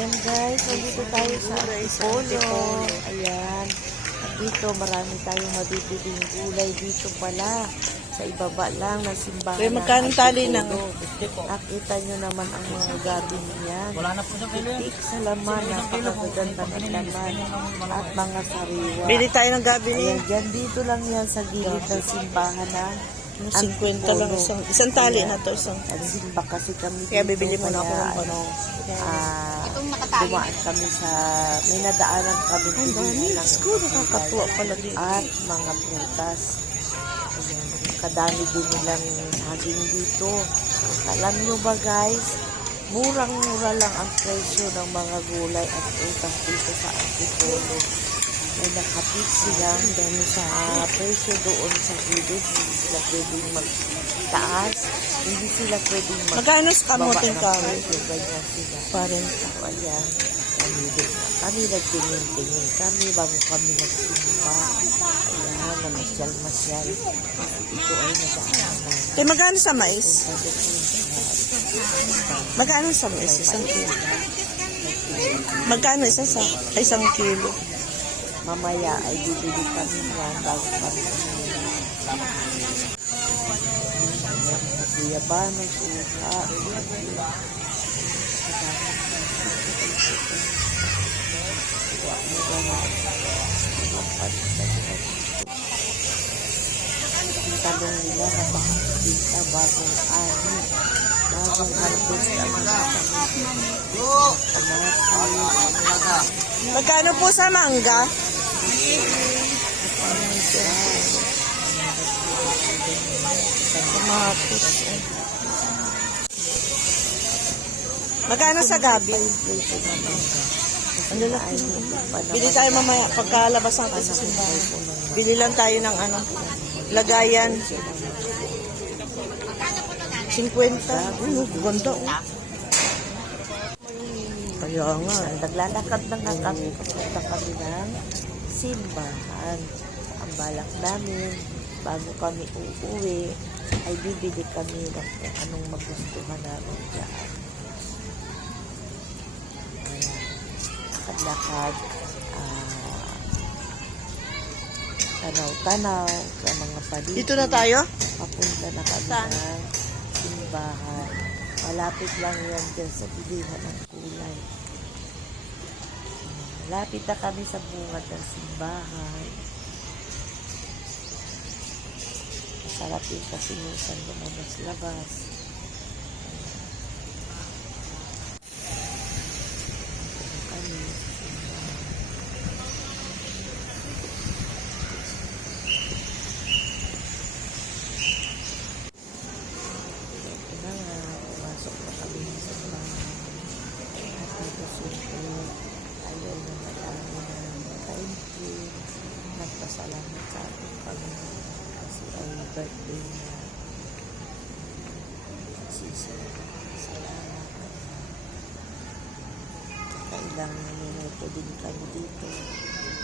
Ayan guys, nandito tayo sa Antipolo. Ayan. At dito marami tayong mabibiling gulay dito pala. Sa ibaba lang ng simbahan. Kaya magkano tali ng Nakita nyo naman ang mga gabi niyan. Wala na po sa kilo yan. Tik sa laman, napakaganda ng laman. At mga sariwa. Bili tayo ng gabi niya. Ayan, dyan dito lang yan sa gilid ng simbahan na 50 lang isang tali na to. Nagsimba kasi kami Kaya dito, bibili mo na ako ng ano. dumaan kami sa, may nadaanan kami dito ng Nakakatuwa pala dito. at mga prutas. Ayan, kadami din nilang saging dito. Alam nyo ba guys, murang-mura lang ang presyo ng mga gulay at prutas dito sa Antipolo. May nakapit silang dami sa presyo doon sa gilid. Hindi sila pwedeng magtaas. Hindi sila pwedeng Magkano sa kamuting kahoy? Ganyan sila. Parang So, ayan. Kami nagtingin-tingin kami bago kami nagsimba. Ayan, namasyal-masyal. Ito ay nadaanan. Kaya magkano sa mais? Magkano sa mais? Isang kilo. Magkano isa sa isang kilo? Mamaya ay bibili kami yan bago kami guyabano, suka, talong nila napakakita bagong ani, bagong harvest ang mga Magkano po sa mangga? Kamatis. Magkano sa gabi? Ano lang? Bili tayo mamaya pagkalabas natin sa simbahan. Bili lang tayo ng ano, lagayan. 50. Ganda oh. Kaya nga. Naglalakad na nga kami papunta kami ng simbahan. Ang balak namin, bago kami uuwi, ay bibili kami ng kung anong magustuhan namin dyan. Lakad-lakad, tanaw-tanaw sa mga paligid. Dito na tayo? Papunta na kami ng simbahan. Malapit lang yan dyan sa bilihan ng kulay. Malapit na kami sa bungad ng simbahan. Masarap yung kasinusan lumabas-labas. Kami. Pumasok na kami sa simbahan. At dito siyempre, ayaw na madami na kaintin. Nagpasalamat sa ating Panginoon kasi ay birthday na. Salamat. Kailang minuto din kami dito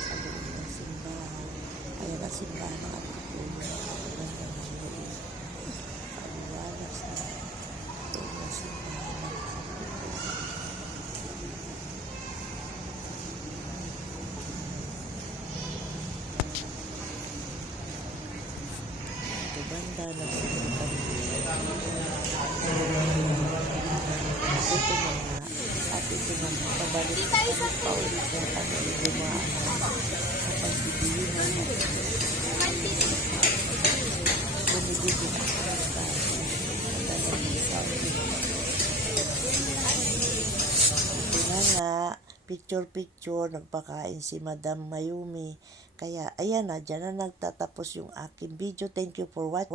sa loob ng simbahan. Ayan ang simbahan ng Antipolo. Maganda ng loob. Kaliwalas na ito na simbahan ng Antipolo. Ito banda nagsimba kami dito. Ito mga at ito mga pabalik paulit na kami dumaan sa pagbibihan bumibigit ang pagkain ito na nga picture nagpakain si Madam Mayumi kaya ayan na dyan na nagtatapos yung aking video. Thank you for watching.